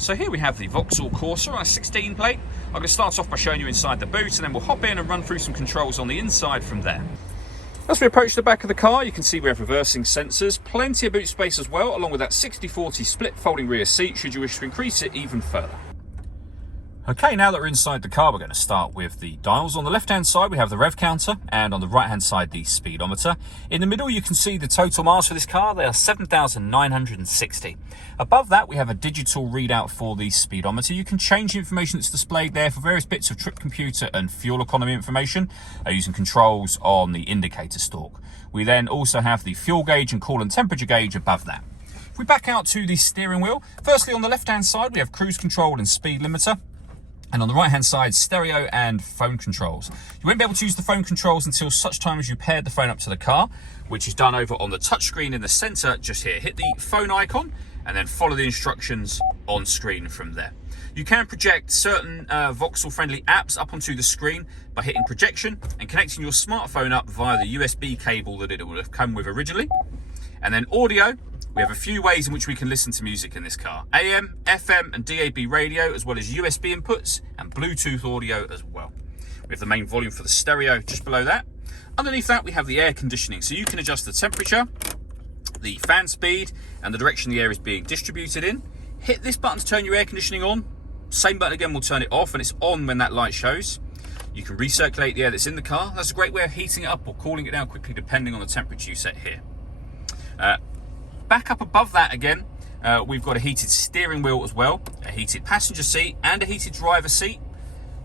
So here we have the Vauxhall Corsa on a 16 plate. I'm going to start off by showing you inside the boot, and then we'll hop in and run through some controls on the inside from there. As we approach the back of the car, you can see we have reversing sensors, plenty of boot space as well, along with that 60/40 split folding rear seat should you wish to increase it even further. Okay, now that we're inside the car, we're going to start with the dials. On the left-hand side, we have the rev counter, and on the right-hand side, the speedometer. In the middle, you can see the total miles for this car. They are 7,960. Above that, we have a digital readout for the speedometer. You can change the information that's displayed there for various bits of trip computer and fuel economy information using controls on the indicator stalk. We then also have the fuel gauge and coolant temperature gauge above that. If we back out to the steering wheel, firstly, on the left-hand side, we have cruise control and speed limiter. And on the right-hand side, stereo and phone controls. You won't be able to use the phone controls until such time as you paired the phone up to the car, which is done over on the touchscreen in the center just here. Hit the phone icon and then follow the instructions on screen from there. You can project certain Vauxhall-friendly apps up onto the screen by hitting projection and connecting your smartphone up via the USB cable that it would have come with originally. And then audio. We have a few ways in which we can listen to music in this car. AM, FM and DAB radio, as well as USB inputs and Bluetooth audio as well. We have the main volume for the stereo just below that. Underneath that, we have the air conditioning. So you can adjust the temperature, the fan speed, and the direction the air is being distributed in. Hit this button to turn your air conditioning on. Same button again will turn it off, and it's on when that light shows. You can recirculate the air that's in the car. That's a great way of heating it up or cooling it down quickly, depending on the temperature you set here. Back up above that again, we've got a heated steering wheel as well, a heated passenger seat and a heated driver seat.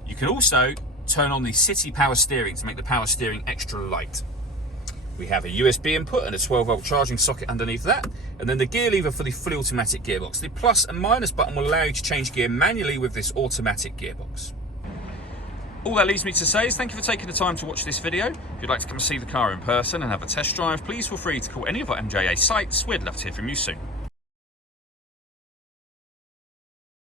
You can also turn on the city power steering to make the power steering extra light. We have a USB input and a 12-volt charging socket underneath that, and then the gear lever for the fully automatic gearbox. The plus and minus button will allow you to change gear manually with this automatic gearbox. All that leaves me to say is thank you for taking the time to watch this video. If you'd like to come and see the car in person and have a test drive, please feel free to call any of our MJA sites. We'd love to hear from you soon.